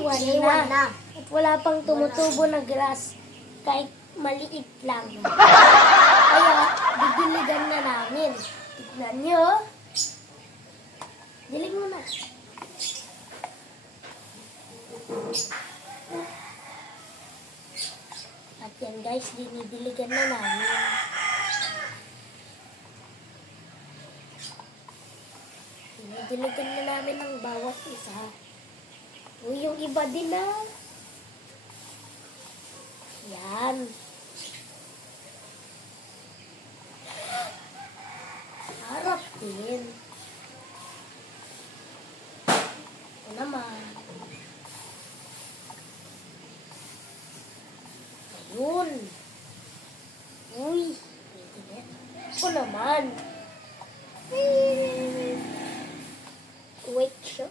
Day 1 na. At wala pang tumutubo na grass. Kahit maliit lang. Kaya, didiligan na namin. Tignan nyo. Dilig mo na. At yan guys, dinidiligan na namin. Dinidiligan na namin ng bawat isa. Uy, yung iba din na. Yan. Harap din. Ito naman. Ayun. Uy. Ito naman. Wait siya.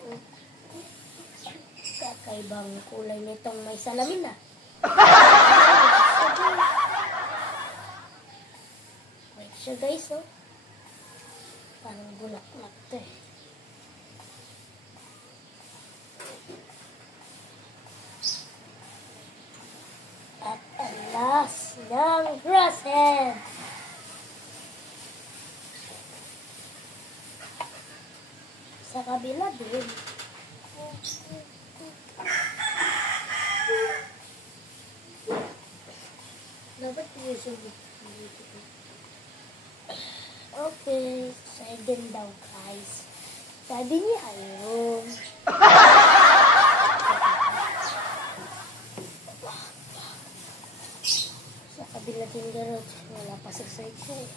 Kakaibang kulay nitong may salamin na. Wait siya guys, oh. Parang bulak-bulak to eh. At ang last ng grasshead. Sa kabila din. Dapat i-subit. Okay, second daw guys. Sabi niya ayun. Sa kabila din garot. Wala pa sa side siya eh.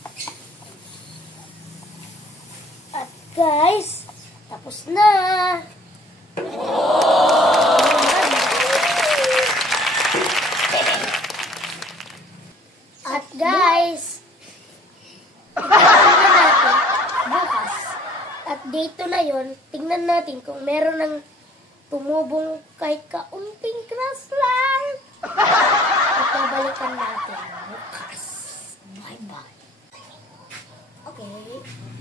At guys, tapos na. At guys, tignan natin bukas. At dito na yon, tingnan natin kung meron ng tumubong kahit kaunting grass lang. At babalikan natin bukas. Bye-bye. Okay.